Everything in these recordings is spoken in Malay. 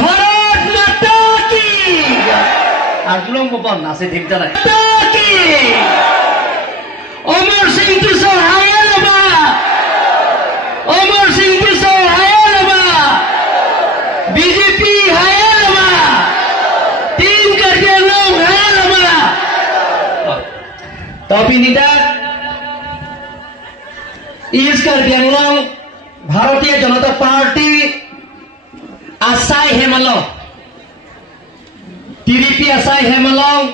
ভারত মাতা কি আগলং বাবা নাচে ঠিক জানা কি অমর সিং তুষার হায়ালবা অমর সিং তুষার হায়ালবা बीजेपी हायालबा तीन करके लोग हायालबा tapi tidak is करके लोग भारतीय Janata party asai hemalong TDP asai hemalong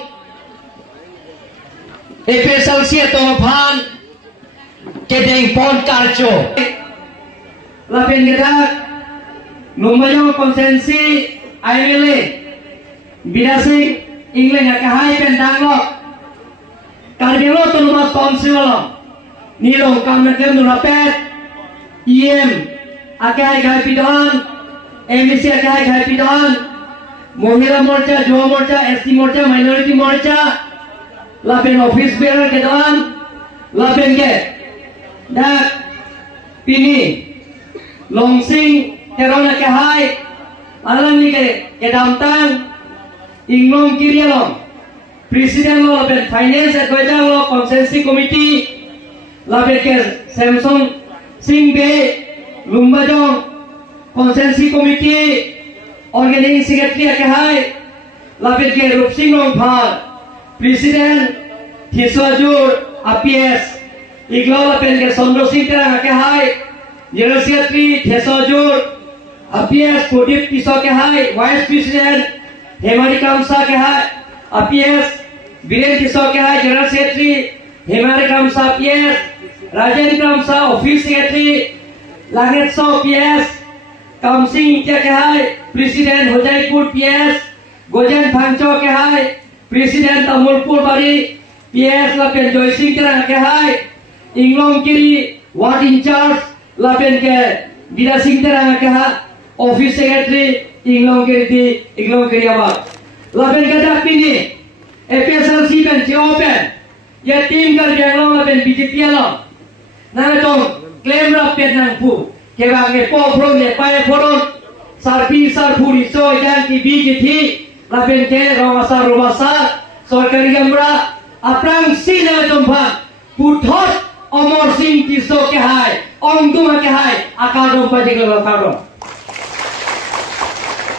FSLC Tongpan kedeng pon karcho lapin kita Lumayan konsensi IMLA bidasi England yang kahai pendang lo karbelo tu nomor konsil lo nilong kamnetem nurapet EM akai gai pidan MBC akai gai pidan Mohila Morcha, Jawa Morcha, ST Morcha, Minority Morcha lapen office bearer ke dalam lapen ke dak pini Longsing Kerana kahai alam ni ke damtang inglong kiri long presiden lo lapen finance advisor lo konsensi committee lapen ke Samsung Singbe Lumbajong konsensi committee organizing secretary kahai lapen ke Rupsing Long Phal presiden Thiswajur APS iglo lapen ke Sondro Singh Terang kahai general secretary Thiswajur APS Pradip Kisor के हाय vice president Hemali कामसा के हाय APS बीरेन किशोर के हाय general secretary Hemali कामसा APS राजेंद्र कामसा office secretary लागेत्सो APS कामसिंग के हाय प्रेसिडेंट होजाईपुर PS गोजेन भांगचो के हाय प्रेसिडेंट तमुलपुर बारी PS लापेन जोयसिंग के हाय इंग्लोंग किरी वार्ड इंचार्ज लापेन के बिदा सिंह के हाय Office Secretary Inglong Kiri Abad. Lapen kata pini FSLC ben open. Ya tim kerja Inglong lapen BJP lo. Nang tong claim rapen nang pu. Kebang ke po pro ne pae poron sarpuri so ikan ki BJP lapen ke romasa sorkari gamra aprang sina tompa puthot Omor Singh Kiso ke hai ongtuma ke hai akadom pajiklo akadom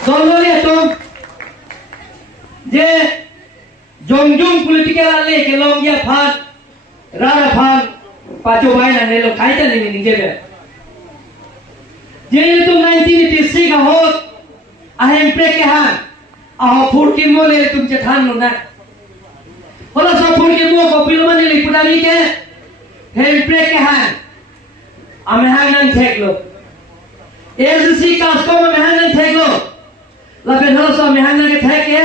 Dolore to je jongjung political alle ke long ya phat rara phat pacho bai na ne lo kai ta ni je be je to 1986 ka hot ahem pre ke han aho furkin mo le tum je than no na hola so furkin mo ko pilman le pudani ke hem pre ke han ame han nan thek lo SC custom me han nan thek lo lapen halo mehanga ke thai ke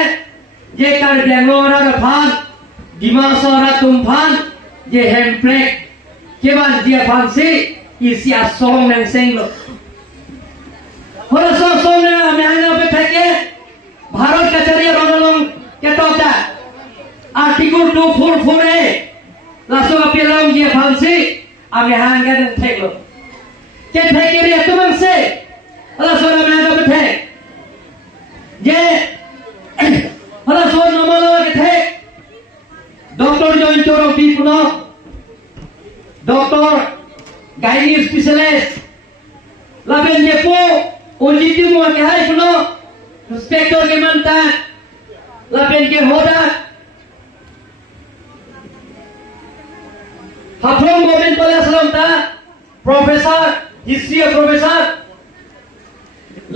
je kar Bangalore ra phan Dimasora tumphan je handbrake ke ban dia phansi isi asong nang seng lo holo song na mehanga pe thai ke Bharat Kachariya Ronalong ke tokta article 244A laso apelong je phansi ame hanga nang thai lo ke thai ke ri tumang se laso mehanga pe thai ये हला सोन नमलो के थे डॉक्टर जोइंटोरो पीपुनो doctor gynae specialist लाबेन ये पो ओलिटी मो के हाय पुनो इंस्पेक्टर के मनता लाबेन के होदा हाथों गोविंद कॉलेज लमता प्रोफेसर हिस्ट्री प्रोफेसर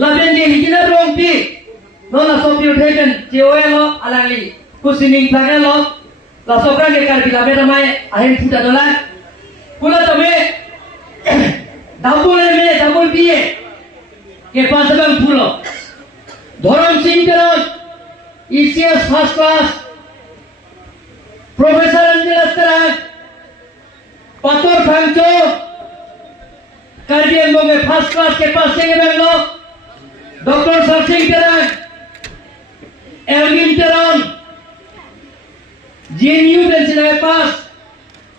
लाबेन के हिजना रोंपी Nona sopi uthekan cewelo alali kusining plagalo la sopra ke kar bilabe ramai ahin puta dola kula tome double BA ke pasabang pulo Dharam Singh Karan ECS first class Professor Anjil Astaran Pator Phangcho Kardian Bonge first class ke pass ke Bangalore Dr. Sarsing Karan Elgin Teron JNU dan sinabi pas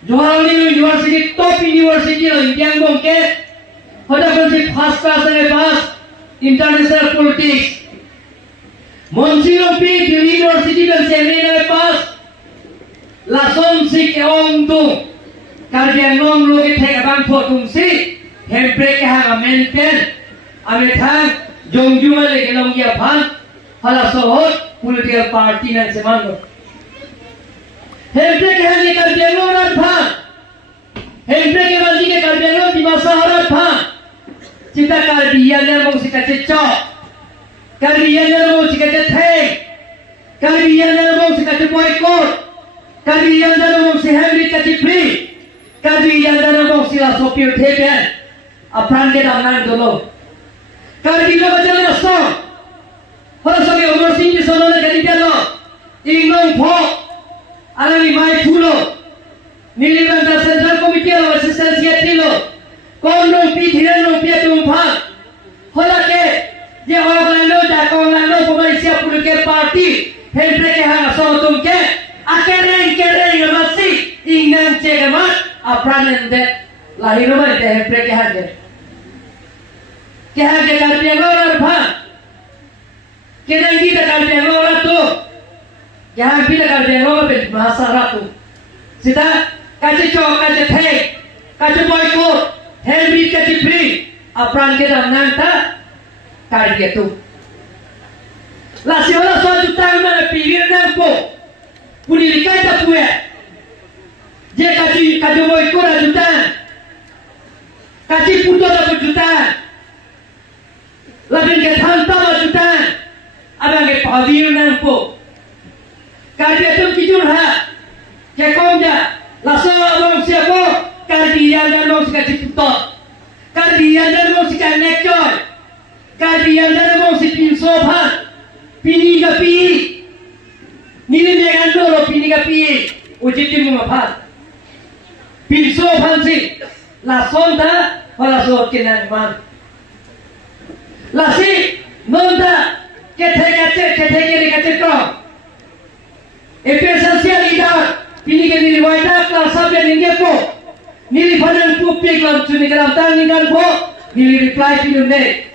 Jawaharlal University top university lo Indian bongke hoda kon si first class sinabi pas international politics. Monsignor P. di University del Seminario Pas, la son si ke ong tu, karbiang long lo ke thek abang photum si, hempre ke hang maintain, ame thang jongjuma le ke long ya bhan, hala sohot political party nan semango. Hempre ke hang karbiang long rat bhan, hempre ke baji ke karbiang long di masa harat bhan, cita karbiang le mong si kacecok. Karbian dalam musik ada tank, karbian dalam musik ada boycott, karbian dalam musik Henry kacip free, karbian dalam musik lah sopir tepen, apaan ke dalam dulu, karbian macam mana song, kalau sebagai umur sini soalnya karbian lo, ingin pok, ada lima pulau, nilai dan central committee lo, asistensi lo, konon pitiran lo pia tumpang, kalau ke ये ऑर्गेनो जाकोंगानो पमाइसिया पुलिके पार्टी हेल्प्रे के हाँ सो तुम के अकेरे मस्ती इंगन चेगमत अप्रानंदे लाहिरो में ते हेल्प्रे के हाँ दे कार्बियांगो और भा के नहीं ते कार्बियांगो और तो यहाँ भी ते कार्बियांगो पे महासारा तो सीधा काचे चौक काचे थे काचे बॉयकॉट हेल्प्री काचे फ्री अप्रान के दामनां था karya tu. Lah siapa soal jutang mana pilih nampo, puni likai tak punya. Je kaji boy kora jutang, kaji puto tak jutang. Labin ke thanta tak jutang, abang ke pavil nampo. Karya tu kijur ha, ke komja. Lah soal abang siapa karya dan abang sikaji puto, karya dan abang sikaji nekjoy. Karbian dalam musik pinsopan, pini kapi, nilai dengan dulu pini kapi, uji timu apa? Pinsopan si, lason dah, lason kenan man. Lasi, nonda, kete kere kau. Episasial ida, pini ke nilai wajah kelas sampai nilai po, nilai panen pupik lalu cuni kelam tangan nilai po, nilai reply pinu ne.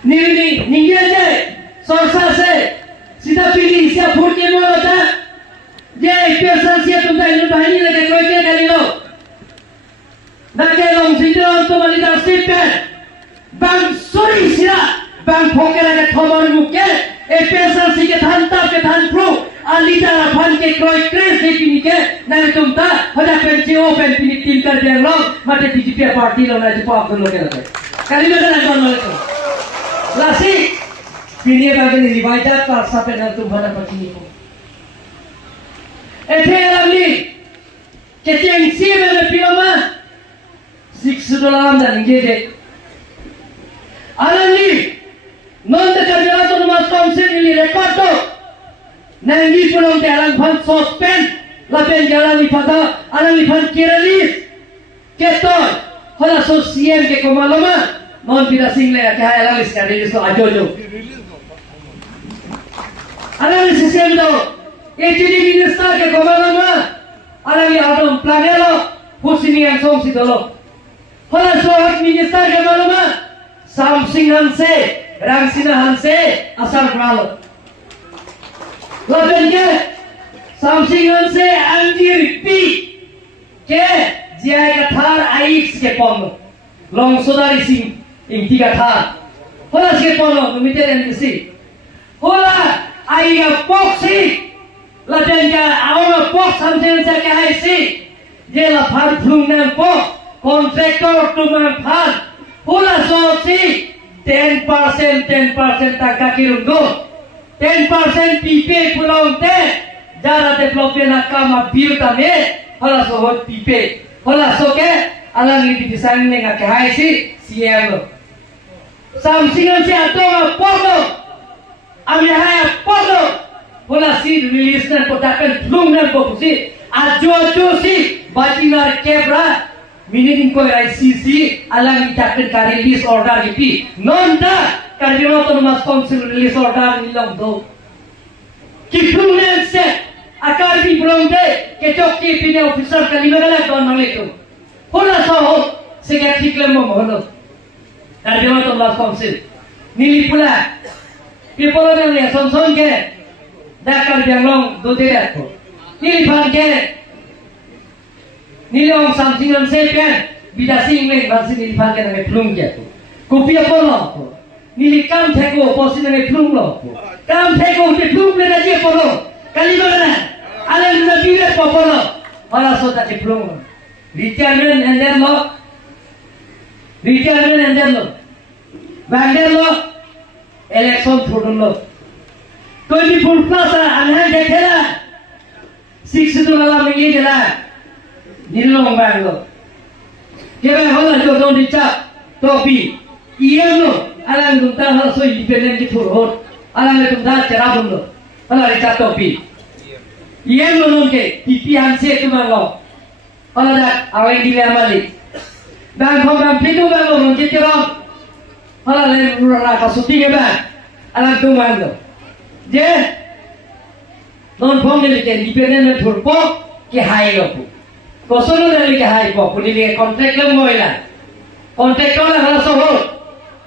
Nini ningganya sorsa se sida pilih siap vote ke mau ada je person siap tu dah ini bahani lagi kau ke kali lo nak ke long sindiran tu mali dah siapa bang sorry sila bang phoke lagi thomar muke person si ke than pro ali dah fan ke kau crash ke pini ke nanti tu dah ada pensi open pini team kerja lo mati BJP party lo nanti apa lo ke lagi kali lo dah nak malu Lasi, pilih bagian ini wajah kalau sampai nanti mana begini pun. Lagi, kecing sih mana pilih mah, $6 dan gede. Alami, non terjadi tu mas konsen ini rekod tu, nanti pulang jalan pan suspend, lapen jalan di pada, alami pan kiralis, ketor, kalau sosial ke komaloma. Non tidak single ya kaya analis kan rilis to ajo. Analis sistem to. HD minister ke komalama. Alami adam planelo husini yang song si dolo. Hala sohat minister ke komalama. Samsing hanse, Rangsina hanse, asal kralo. Laben ke Samsing hanse anjir pi ke jai kathar aix ke pom. Long sodari sing Intiga tha, hola sih pono, numiter NBC, hola ayah boxi, la benja awal box sampai saya kahai si, je la fan flung nang box, kontraktor tu mang fan, hola so si, 10% tangka kirung go, 10% pipe pulang te, jara development nakama biru tame, hola so hot pipe, hola so ke, alang ini desain nenga kahai si, siapa? Samsingan si atau apa? Ami hai apa? Pola si release nan potakan flung nan pokusi. Ajo si bajinar kebra minin ko ICC alang itakan ka release order ipi. Nonda karbiyo to mas council release order nilang do. Ki flung nan se akar bi bronde ke chokki pine officer kalibara don mangleto. Pola so secretary klem mo mohlo. dan dia tu las konsil. Nili pula, people orang ni sonsong ke, dakar janglong dua dia tu. Nili pan ke, nili orang something orang sepian, bidasing ni masih nili pan ke dengan pelung ke tu. Kopi apa lo? Nili kam theko posi dengan pelung lo. Kam theko te pelung le aja polo. Kali mana? Alam nabi le polo. Orang sota te pelung. Retirement and then lo. Retirement and then lo. Bangder lo. Election through lo. 24 plus anhan dekela. 6 tu lala mengi jela. Nilong bang lo. Kira hola jo don dicap topi. Iya lo. Alam tunta hal so independent di turun. Alam tunta cerah lo. Alam dicap topi. Iya lo nongke. Pipi hanse tu malo. Alam dak awal di lemali. Dan kau pintu bang lo nongke cerah. Alam le rara kasuti ke bang. Alam tu malo. Je non phong le ke independent di turun ke hai lo pu. Kosono le ke hai po. Puni le kontrak le moila. Kontrak kau le hal so ho.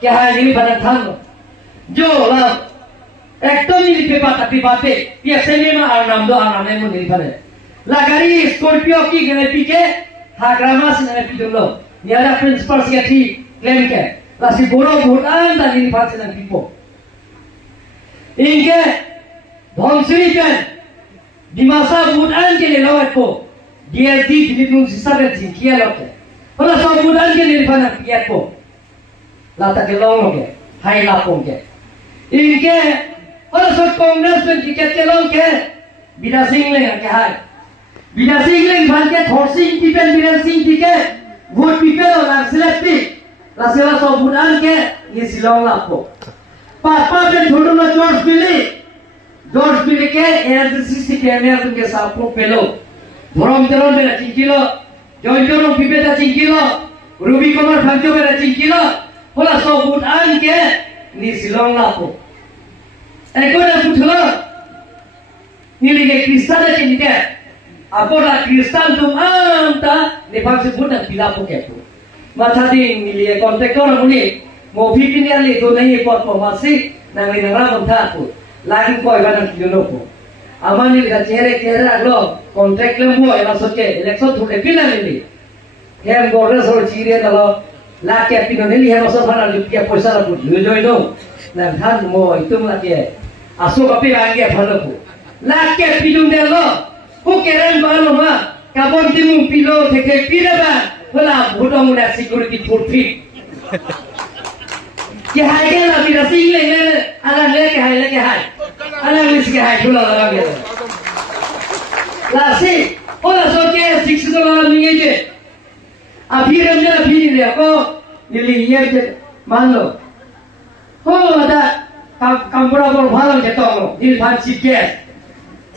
क्या है ये बना था जो एक तो नहीं लिखे बाते ये सेने में आराम ने मुझे नहीं पड़े लगारी स्कॉर्पियो की गने पीके हाग्रामा से गने पीके लो नियारा प्रिंसिपल से थी क्लेम के लासी बोरो भूटान दा नहीं पास से पीपो इनके धोंसरी के दिमासा भूटान के लिए लोग को डीएसडी फिलिपिन सिस्टम से किया लोग के और सब भूटान के लिए फना किया को लाता के लोगों के हाई लापों के इनके और सब कांग्रेस में टिकट लोगों के बिना सिंह ले के हाय बिना सिंह ले भाग के थोड़ी टिकट बिना सिंह टिकट वोट टिकट और लासिलेटी लासिला सब भूटान के ये सिलोंग लापो पापा पे थोड़ा ना जॉर्ज बिली के एनसीसी के मेयर के साथ को पेलो धरम तेरम में चिंकिलो जॉइंटों पिपेटा चिंकिलो रूबी कुमार फंक्यो में चिंकिलो Hola sobut anke ni silong lapo. Ekor puthlo ni lige Kristan cinta. Apora Kristan tum anta ne bangsa putan pilapo kepo. Mata ding ni lige kontraktor muni mo pipini ali do nahi pot pemasi nang ni nang ramon thapu. Lain koi banang kilono ko. Amani liga chere aglo kontrak lembo ela soke election thule pina ni. Hem border sor chire dalo laki api no nili hemo sofana lupia poisa la put lujo ino na than mo itung laki aso api rangi phalo ko laki api dum de lo ko keren ba lo ma kabon timu pilo theke pire ba hola bhuto muna security forfi ke hai ke la bi rasi le ala le ke hai ala mis ke hai thula la ge la si hola so ke $6 ninge je अभी रंजना भी नहीं ले को ये लिए जे मान लो हो अदा काम बड़ा बड़ भालो जे तो दिल भाग चिके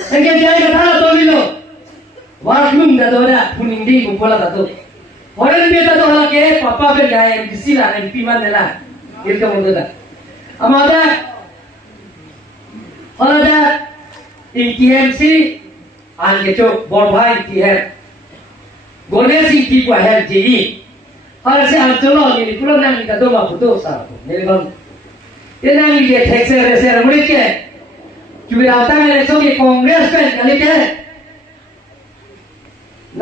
संगे जाय का थाना तो लो वार्डरूम दा दोरा पुनिंग दी को बोला दा तो होरन बेटा तो हला के पापा पे जाए दिसिला एमपी मान ला ये तो मुंडा अमादा हलादा टीएमसी आन के जो बड़ भाई की है गोले सी की को है जी हर से हम चलो ये पूरा नाम का दो बाप दो साहब मेरे बम ये नाम ये टैक्स से रमड़ी के क्यों आता है इलेक्शन के कांग्रेस पे कल के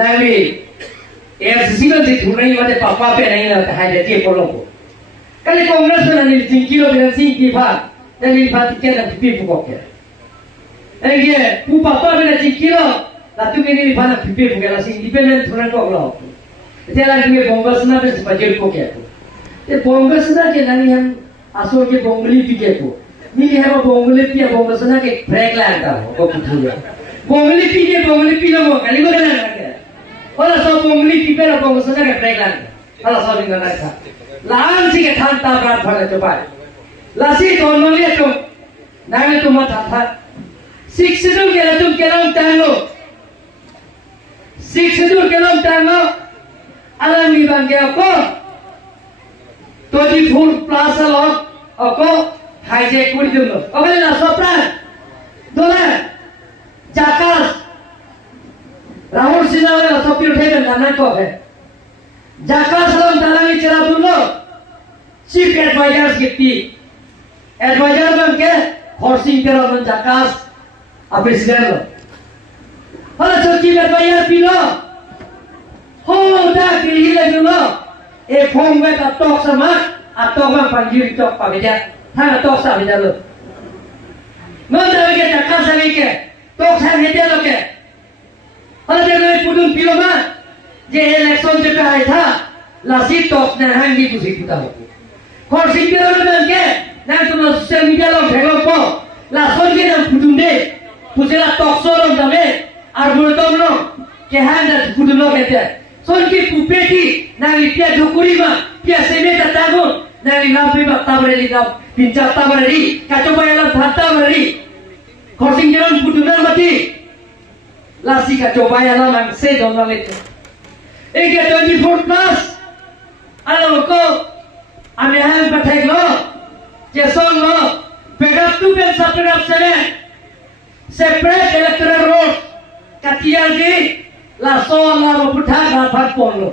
नाम भी एआरसीसी में से छूट नहीं वाले पापा पे नहीं लगता है जैसे पोलों को कल कांग्रेस में नहीं जिंकिलो बिरसी की बात नहीं बात के ना पीपी को के ये पू पापा में जिंकिलो लातु में नहीं बात पीपी को के लासी इंडिपेंडेंट थोड़ा को अगला Itulah dia bonggas na bes bajer ko kaya ko. Te bonggas na ke nani हम आसो के बोंगली पीके को. नहीं है वो बोंगली पिया bonggas na के ब्रेक लगता हो को पुछूया. बोंगली पी लो वो कली को ना लगे. और सब बोंगली पी पे bonggas na के ब्रेक लगता. अला सब इंगना था. लान सी के थान ताबरात फले तो पाए. लासी तो नलिया तो नामे तो मत था. शिक्षितों के लिए तुम क्या टांगो. शिक्षितों के लिए टांगो. Alam ni bangke ako 24 plus ako hijack kuri dulu. Okey lah sopran. Dolar jakas Rahul Sinha वाला सपी उठेगा नाना को है. जाकास लोग दालांगी चला दो chief advisor gitu, advisor bang ke horsing kira menjakas presiden lo. Kalau so chief advisor bilo, dah pilih lagi lo, form में atok sama atok bang panggil cok pabeja, atok sama beja lo. Mana lagi jakas lagi ke, tok sama beja lo ke. Kalau dia lagi pudung bilo mah, je election je kahai tha, lasi tok na hangi kusi kita ho. Horsing kira lo bang ke, nang tu social media lo bheglo po, lason ke nang pudung de, pusela tok so lo dame, arbultom lo, ke handa pudung lo kete. Sonki pupeti nang pia dhukuri ma pia semeta tagun nang lampi ma tabreli lam pinca tabreli kacoba yalam thata breli khorsing jalan pudunan mati lasi kacoba yalam ang se donang itu ege 24 plus alo ko ame hang pathai lo jesong lo pegap tu ben sapegap sene separate electoral road katiya ji la so la ro putha ga phat pon lo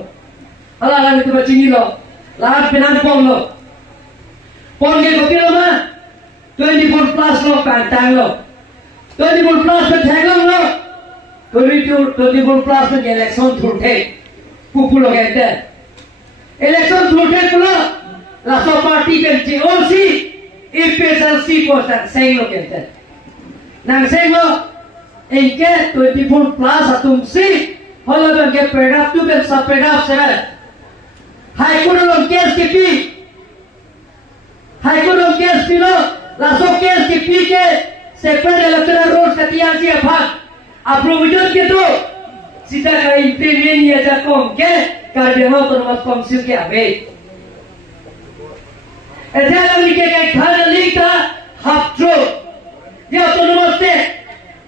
ala la ni to chingi lo la penan pon lo pon ge ko pilo ma 24 plus lo kan tang lo 24 plus pe thang lo 24 plus pe election thurthe pupu lo gaite election thurthe lo la so party ke JOC special C post seng lo gaite nang seng lo इनके 24 प्लस अतुमसी हॉल में के paragraph to के सब पैराग्राफ से high court लोग केस की P high court लोग case P low lasso case की पी के सेपरेट इलेक्टोरल रोल्स का तियार जी अफाक अप्रूवल के तो सीधा का इंटरव्यू ये जा कौन के कार्डियो तो मत काउंसिल के अबे ऐसे लगी के खाना लिखा हाफ ट्रो ये ऑटोनोमस से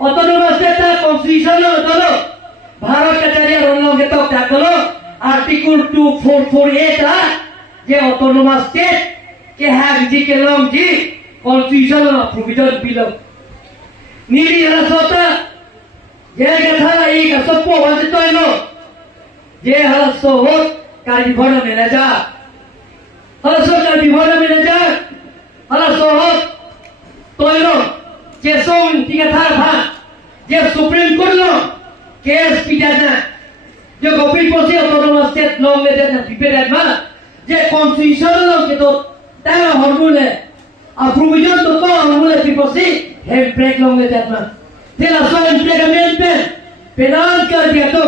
autonomous state constitution dolo bharat ka jariya rolong ke tok dakolo article 2448 je autonomous state ke hak ji ke long ji constitution provision bill niri hala sota je ke thala ei ka sopo wajib toilo je hala sohot kari bhona manager hala so kari bhona manager hala sohot toilo je song tiga tha je supreme court lo case pidana je gopil posi autonomous state law le jana prepared ma je constitution lo ke to tara hormone approval to ko hormone piposi hem break lo le jana te la so implementation penal kar diya to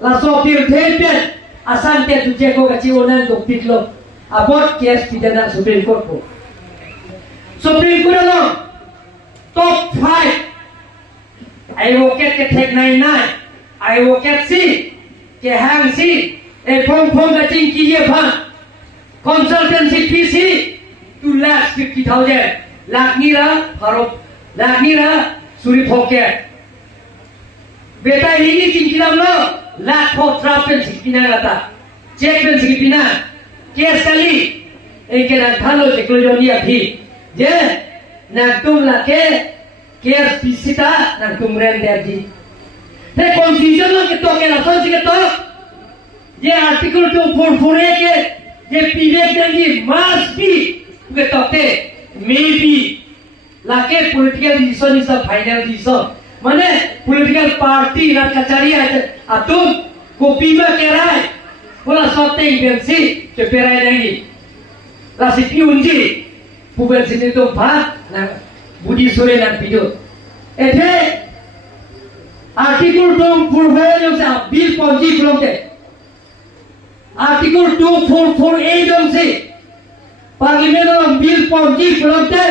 la so tirthe asan te tujhe ko gachi onan to pitlo abort case pidana supreme court ko supreme court lo top 5 advocate ke thek 99 advocate si ke hang si e phong ka ching ki ye pha consultancy fee si 2,50,000 lakh ni ra farok lakh ni ra suri phoke beta ini ching kiram lo lakh pho trapen sikina rata check ben sikina case kali e ke na thalo technology athi je na tum la ke case पिसिता नंग तुमरेन देजी ते constitution lo के तो के रसन के तो ये आर्टिकल 244 के ये पीरियड देगी मस्ट बी के तो ते मे बी लाके political decision is the final decision माने पॉलिटिकल पार्टी ना कचहरी है तुम कॉपी में कह रहा है बोला सोते एजेंसी के पेराई देंगी ला सिटी उंजी पुबल सिटी तो भाग ना Budi sore dan video. Ete artikel 244 yang sa bill ponji belum te. Artikel 2448 yang se parlimen dalam bill ponji belum te.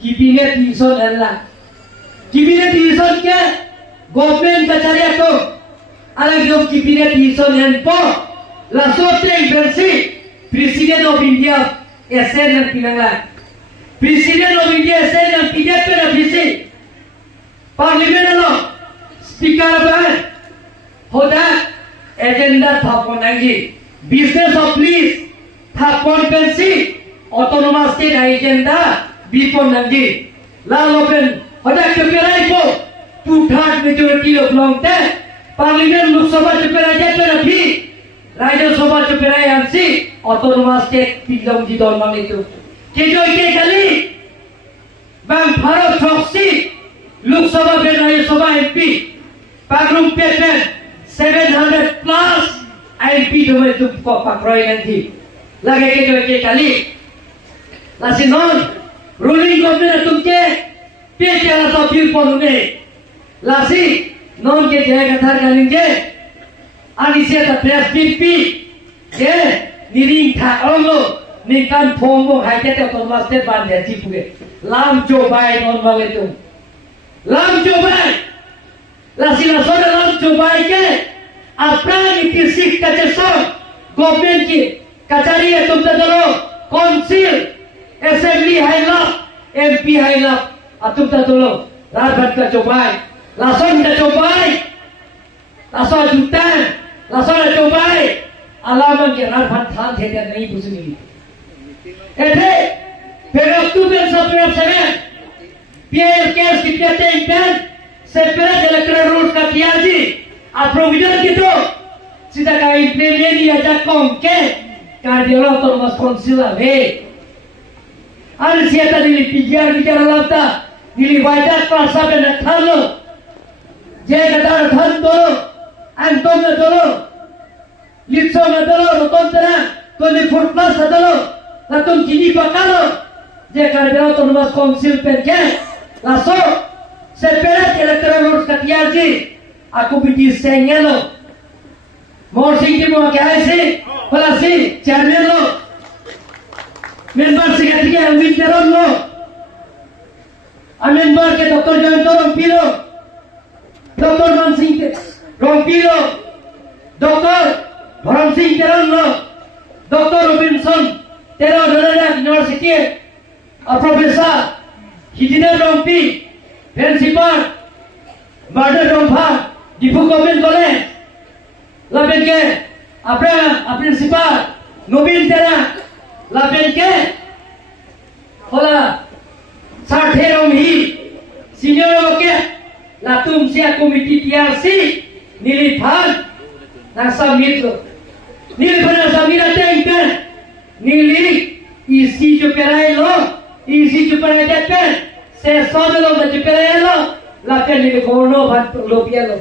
Kabinet decision adalah kabinet decision ke government kacariya to alag jo kabinet decision yang po la sorte versi president of India SN yang pinanglah President of India said that PDP na visi Parliament lo Speaker ban hoda agenda thapon angi business of police thapon pensi autonomous state agenda bipon angi la lopen hoda keperai ko 2/3 majority of long te Parliament Lok Sabha keperai jata na bhi Rajya Sabha Cuperai Ansi Autonomous State Tidong di Dormang itu. Kejoi kali Bang Bharat Choksi Lok Sabha Ben Rajya Sabha MP Pagrum Peten 700 plus MP tu itu Pak Roy nanti. Lagi kejoi kali Lasi non ruling government tumke Pete rasa bill ponune Lasi non ke jaya kathar kalinge Anisia ta press pipi ke niring tha ongo nikan phongo haite te to maste ban de chipuge lam jo bai non bale tu lam jo bai Lasi la soda lam jo bai ke apran kisik ka cheso government ki kachari hai tum ta dalo council assembly hai la MP hai la atum ta dalo rajbhat ka jo bai Lason dah cobai, lason jutaan, lason dah cobai, alaman ke rajbhat than the dia nahi busni. Ete, October 2007, PL case ki pete intent, separate electoral rules ka kiya ji, a provision kito, sida ka implement ni aja kongke, kardiolo autonomous council ave. Ani siapa dili pijar labda, dili wajah klasa benda thalo. Jaya kata than dolo, antom na dolo, litso na dolo, roton tera, toni foot plus na dolo, latum chini pakalo, jaya kata autonomous council penke, laso, separate electoral rules katiaji, aku biti sengelo, morsing di mau kaya si, pelasi, chairman lo, member sekatiga amin teron lo, member ke Dr. John Torong Pilo. Dr. Mansingh Rompilo, Dr. Bharam Singh Teranlo, Dr. Robinson Terra University, a professor, Hidina Rompi, Principal, Murder Rompa, Dipu Government College, Labenke, a Principal, Nobin Terra, Labenke, Hola, Sarthe Romhi, Senior Oke. Latum sia komiti TRC niliphan na submit lo niliphan na submit atengkan nili isi chuperai depen se sodelo da chuperai lo lapen nili gono bhan lo pielo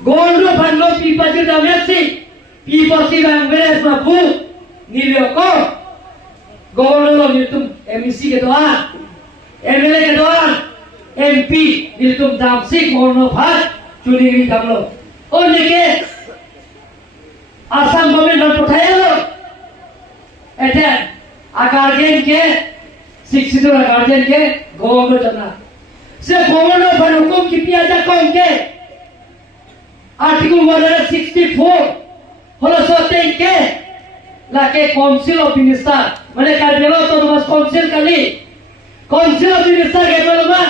gono bhan lo pi pajir da messi pi posi bang beres ma bu nili ko gono lo nitum MEC ke doan MLA ke doan MP niltum damsik mono bhat chuli damlo और लेके Assam government note उठाया लो ऐसे गार्जियन के शिक्षित गार्जियन के गवर्नमेंट चलना से गवर्नमेंट पर हुकुम की पिया जा कौन के आर्टिकल 164 होलो सोते के लाके काउंसिल ऑफ मिनिस्टर मैंने कार्डियलो ऑटोनोमस काउंसिल कली काउंसिल ऑफ मिनिस्टर के बोलमा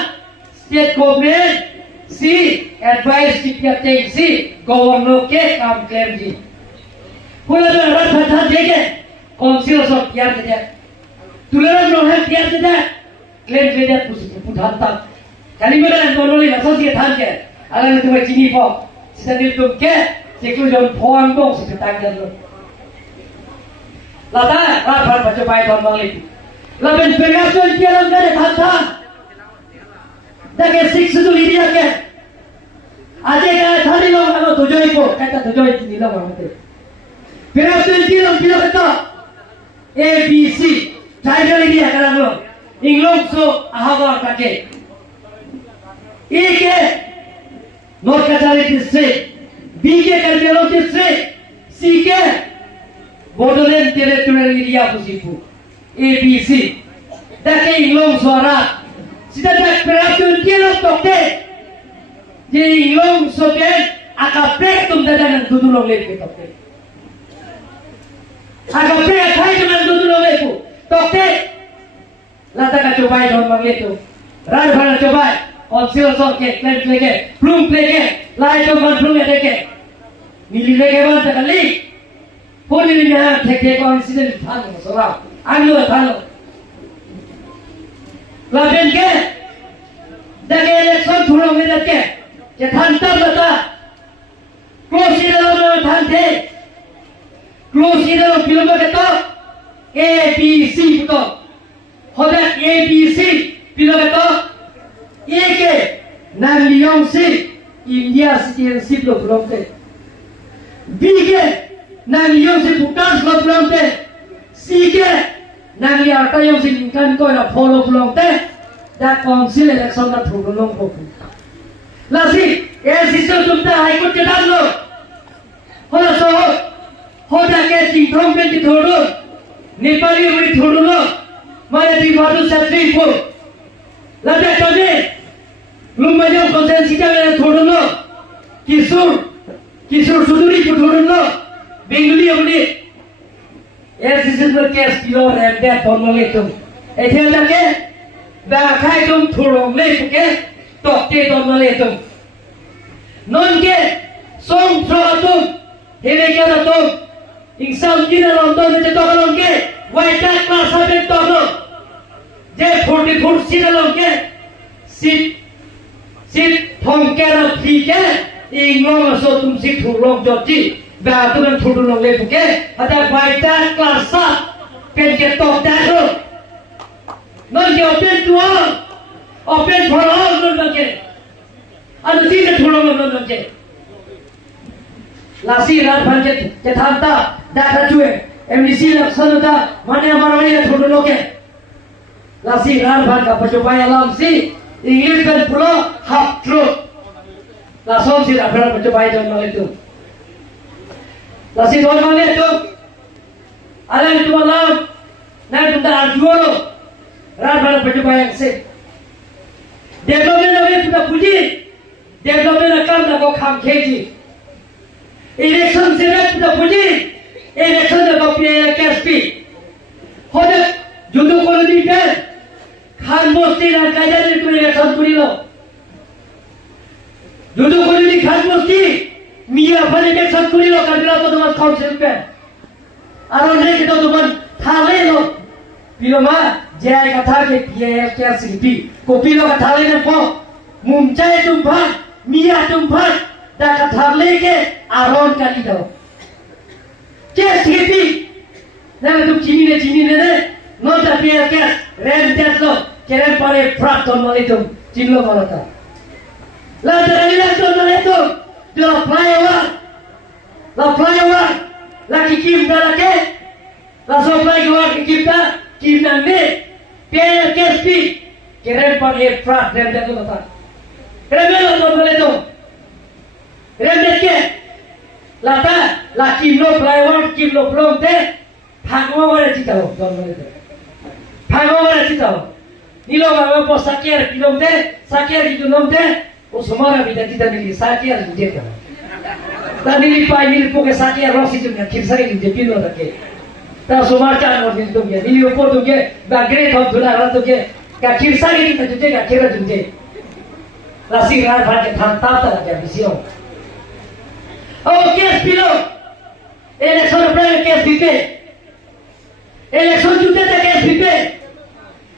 स्टेट गवर्नमेंट सी एडवाइस की पियाते सी गवर्नर के काम क्लेम जी बोले तो रथ था देखे काउंसिल ऑफ पियार दे तुलना में है पियार दे क्लेम दे पुठाता kali mana nonoli masuk dia than ke ala tu cini po sedil tu ke seklu jon phone dong seketang dia lo lata rat bhat baca pai don bang li laben pegaso dia lang kare than tha dake sik sudu lidia ke aje ka thali lo ano tujoi ko kata tujoi ni lo mate pegaso dia lang pilo kata ABC title dia karang lo inglong so ahawa kake A के नॉर्थ Kachari district B के कर्मेलो district C के Bodoland territorial area पुसीपु ABC दके इंग्लोंग सुara sida dak peratun kilo tokte je इंग्लोंग सोके akapre tum dadan dudulong lek tokte akapre khai tum dudulong lek tokte lata ka cobai don mangle tu rar bhana cobai council of के क्लेम लेके प्लूम लेके light of plume लेके नीली लेके बात कली फोन नीली में ठेके को इंसिडेंट था सोरा आंगलो था लाबेन के दगे इलेक्शन थोड़ा में दके के थान तब बता क्लोसिल में थान थे close ini lo film kita A B C betul. Hoda A B C film kita A ke Nangliong C India citizenship lo belum te. B ke Nangliong C Bhutan lo belum te. C ke Nangliong C Lincoln ko na follow belum te. Da council election na thulong ko. Lasi SCC tumta high court ke dan lo. Hoda so hoda ke Jinthong ke thodo Nepali uri thodo lo. Mana di Batu Satri ko. Lada tone Lumajang konsensi ka thodo lo. Kishore Suduri ko thodo lo. Bengali amne SCC ko case kilo ramda tono le tum. Ethe la ke da khai tum thurong le ke tokte tono le tum. Non ke song thro tum hele ke tum Insam kina London je tokalong ke white class habe tono je 44 sinalong ke sit thong ke ra thi ke inglong so tum sit thurong joti ba tum thurong le ke ada white class sa pen ke tok da ro non je open to all open for all non ke anu ti ke thurong non ke Lasi rat bhanke jathanta dakha chue MDC election ta mane amar wali thodo loke Lasi rat bhanka pachopai alam si English kan pulo half truth Lason si rat bhanka pachopai don male tu Lasi don male tu alam tu alam na tu ta arjuoro rat bhanka pachopai se development ave tu puji development kam na ko kham kheji Election serat punya puji, election dah pilih KSP. Hoda judo koloni kan, Khan Bosti dan kajian itu election puri lo. Judo koloni Khan Bosti, Mia apa election puri lo kerana tu teman council kan. Aron ni kita teman thale lo, piloma jaya kata ke pilih KSP. Kopi lo kata le ni po, Mumcai tumpan, Mia tumpan. दा कथारले के आरोन करी दो के स्थिति ना तुम चीनी ने नो द पियर के रेम दैट लो केरन परे प्राप्त होने तुम चिल्लो मारता ला दरैला तो नले तो जो फ्लाईओवर ला की किम दला के ला सो फ्लाईओवर की किम ना ने पियर के स्पी केरन परे प्राप्त रेम दैट लो बता रेम लो तो नले तो Remdet ke lata la kimlo flyover kimlo plong te phagwa wala chitao donmale te phagwa wala chitao nilo ba po sakier kilom te sakier kilom te o somara vida kita ni sakier je ta ta ni pai ni po ke sakier rosi tu na kimsari ni je pilo ta ke ta somar cha no ni tu ke ni upor tu ke ba gre thon thula ra tu ke ka kimsari ni ta tu ke ka kera tu ke la si ra pha ke than ta ta ke vision Oh, kes pilo. Election pernah kes dipe. Election juga tak kes dipe.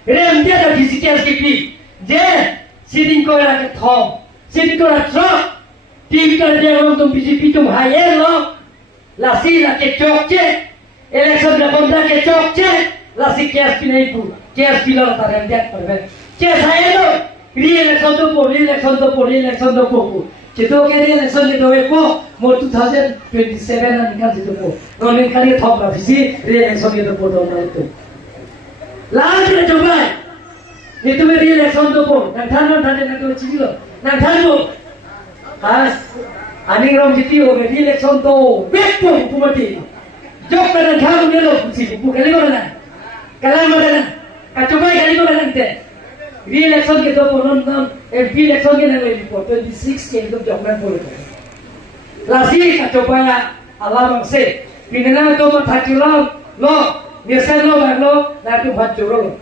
Rem dia tak visi kes dipe. Je, sitting kau yang thom, sitting kau yang trok. TV kan dia orang tu BJP tu higher lo. Lasi la ke chok je. Election dah benda ke chok je. Lasi kes pilo itu. Kes pilo tak rem dia perben. Kes higher lo. Re-election tu po. Kita ke election ni doa ko mo 2027 na nikah situ ko. Kalau kali top lah visi re-election itu po doa itu. Last kita coba. Itu re-election tu po. Nanti tu ciri lo. Nanti tu. Ani orang jadi orang re-election tu back po pumati. Jok pada kau ni lo ciri. Bukan mana. Kalau mana. Coba kali mana nanti. Re-election ke tu non MP election ke nanti report 26 ke itu jokman boleh. Lasi coba ya alam se. Pinena tu mah thakilam lo, niasan lo baglo, nanti buat curol.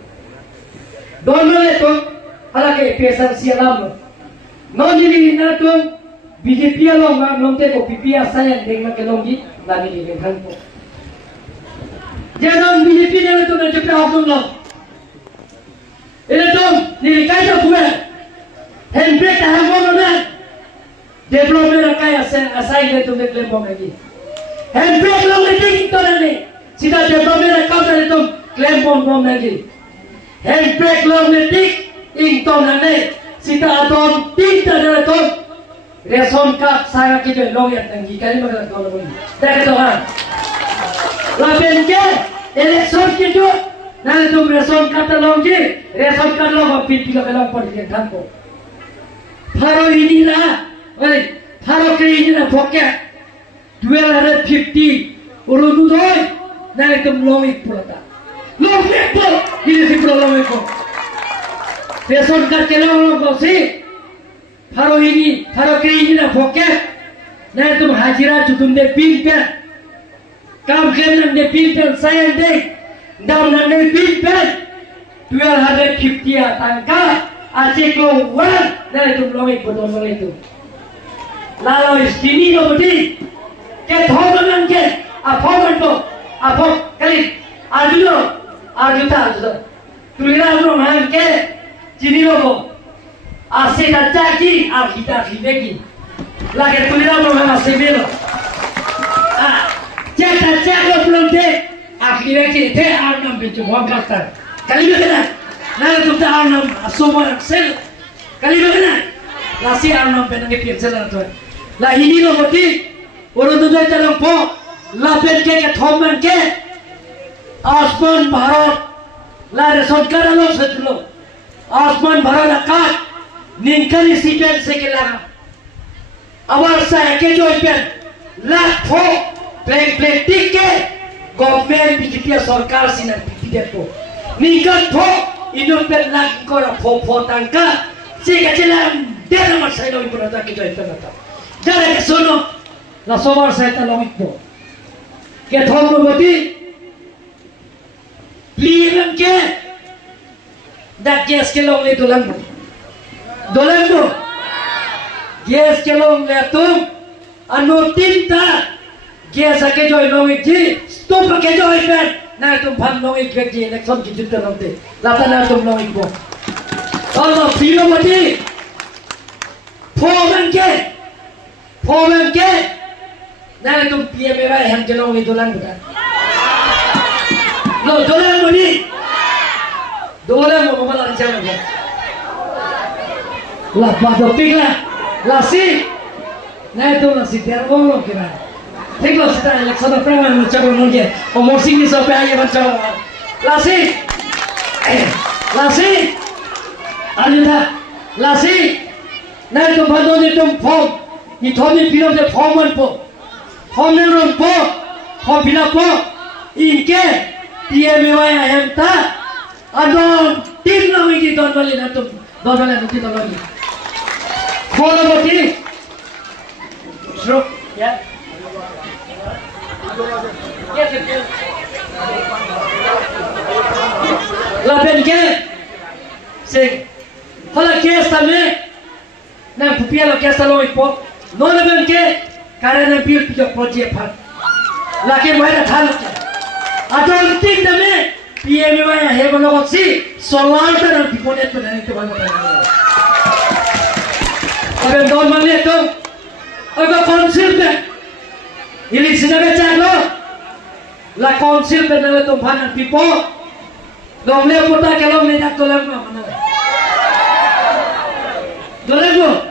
Dono itu halake pesan sialam lo. Non jadi nanti BJP lo nongte ko PPA saya dengan kelonggi lagi di kanto. Jangan BJP jangan tu nanti apa lo. Ini tu ni kaya buat. Handbrake dah hamil mana? Development rakyat asal itu deklem lagi. handbrake long letik to nani sida development account dari tum claim bom nani handbrake long letik ing to nani sida adon tinta dari tum ration card saya kita long yang tinggi kali mana kalau boleh tak ada kan laben ke election kita nani tum ration card long je ration card long pipi kalau pergi ke kantor Paro ini lah, paro kiri ini lah poket 250 urut doi, nanti tum lomik pulata, lomik pul, ini si pul lomik pul. Ration card kelong kau si, paro kiri ini lah poket, nanti tum hajira cutum de pin pen, kam kena de pin pen saya de, dam nande pin pen 250 tangka. Aceh ko wan dari tu lomik betul itu. Lalu istini lo budi ke thoman ke aphoman to aphok kali ajuta tulira lo man ke chini lo ase dacha ki kita khibeki lage tulira lo man ase belo dacha ko belum de akhirnya te arnam bicu wangkatan kali begini Nada tu tak arnam asoma sel kali mana lasi arnam penangi pincel atau lah ini lo mati orang tu dah jalan po lah penke thoman ke asman bharat lah resort kara lo setlo asman bharat akat ninkali sipen sekela awal saya ke joy pen lah po play tiket government BJP sarkar sinar tiket po nikan po Ino pernak kora po tangka, sehingga jalan dia nama saya lagi berada kita itu nata. Jadi kesono, la sobar saya talong itu. Kita thom berarti, lihat ke, dak gas kelong itu langgu, dolanggu, gas kelong itu, anu tinta, gas aja joy long itu, stop aja joy pen. Nah tu pan long ikut je, election kita tu nanti. Lata na tu long ikut. Allah film mati. Foreman ke. Nah tu PM era yang jelong itu lang bukan. Lo dolang mati. Dolang mau malah jangan bukan. Lah pada pinglah. Lasi. Nah tu lasi terbang lo kira. Tengok kita election apa yang macam mana umur sini sampai ayat macam lasi, anda lasi, nanti tu pada ni tu form, itu ni pilih je forman po, forman po, form pilih po, inke dia mewah yang tak, ada tim lagi di tahun balik nanti, tahun balik nanti tahun lagi, form mati, stroke, ya. Lapen ke, se, kalau kes tamne, na pupiah lo kes talo ipo, non lapen ke, karena pil pijak projek pan, laki mana thal, atau ting tamne, PM mana hebat lo si, solar tu na piponet tu na itu mana mana. Lapen don mana tu, agak konsep tu. Ini sudah baca lo, la konsil benar tu panas pipo, dong le putar kalau le tak tolong mana? Tolong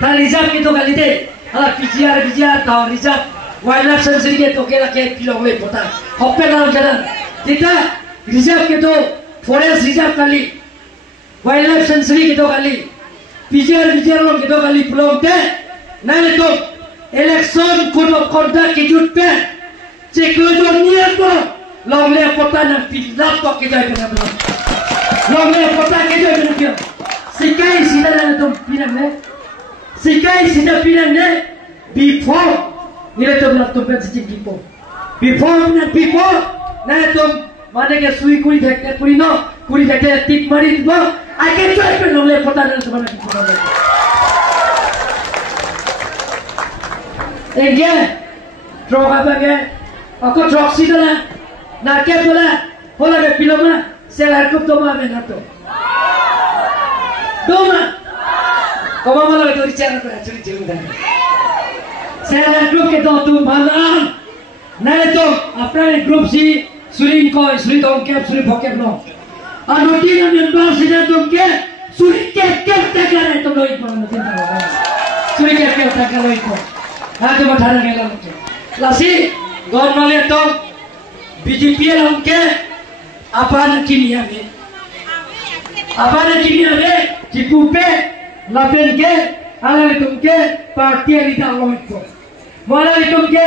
tak rizab kita kali deh, ala PGR tahu rizab, wildlife sanctuary kita kira kira pilih le putar, hopping dalam jalan, kita rizab kita forest rizab kali, wildlife sanctuary kita kali, PGR lo kita kali pulau teh, nanti tu election code of conduct kejut pen cek lojon niat po long le pota na pilap to kejai pen apa long le pota kejai pen kya sikai sida na tum pinang ne sikai sida pinang ne before nile tum na tum pen sicik before na tum mana ke sui kuri dhakte kuri dhakte tik mari bo ake choi pen long le pota na tum na Enggak, truk apa ke? Aku truk sih tu lah, nakep tu lah, hola ke film lah, selar kup tu mah menato. Doma, kau malah itu bicara tu, curi dah. Saya grup kita tu malam. Nai tu apa grup si suling koi, suling tongkep, suling bokep no. Anu tiga member sini tongkep, suling kep tak kena itu loh itu nanti tahu. Suling kep tak kena itu. Ada macam mana ngelam tu. Lasi, government itu BJP tongkep apa nak kini ni? Apa nak kini ni? Cipupe, lapen ke, alam tongkep parti yang tidak loh itu. Malah itu ke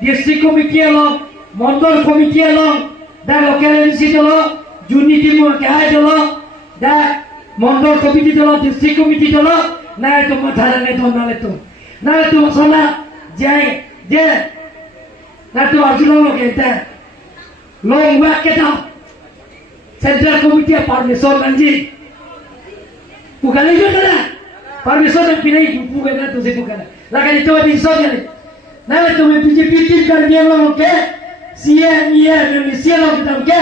district committee lo, mandal committee lo, dah local MCC lo, unity mo kaya lo, dah mandal committee lo, district committee lo, na itu matharan itu na itu masalah jai, na itu arjun lo kita, long work kita, central committee permission anji, bukan itu kan? Permission yang pilih bukan itu sih bukan, lagi itu permission ni. Nah, itu BJP kan dia loh ke, CMIR Indonesia loh kita ke,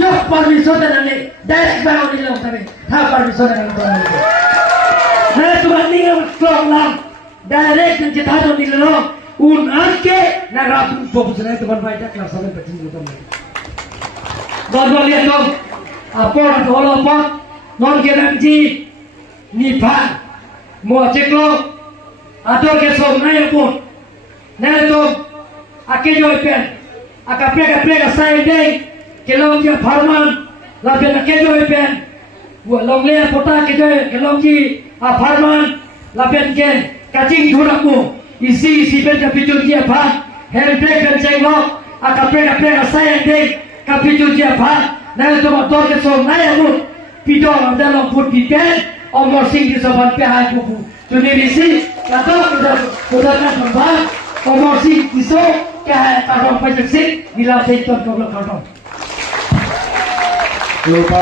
jauh permission dan ni, direct bangun ni loh tapi, tak permission dan ni. Nah, itu ni kan klong lah, direct dan cetak ni loh, ke, nak rapu fokus ni tu kan baik tak sampai pecah tu kan. Dua lihat dong, apa orang apa, non garansi, nipan, mau cek loh, atau kesok naik pun. Nah itu, akhir jauh pen, akak prega saya deh, kelong dia farman, lapen akhir jauh pen, buat long lea pota kelong ji farman, lapen ke kacing dhuramu, isi pen kapitul dia far, handbrake pen cengok, akak prega saya deh, kapitul dia far, nah itu motor kesong naik pun, pidong dalam pun pipen, omor sing di sopan pihak buku, jadi isi, kata sudah kan membah. Promosi iso kaya karong pajak sih bila saya itu kalau karong. Lupa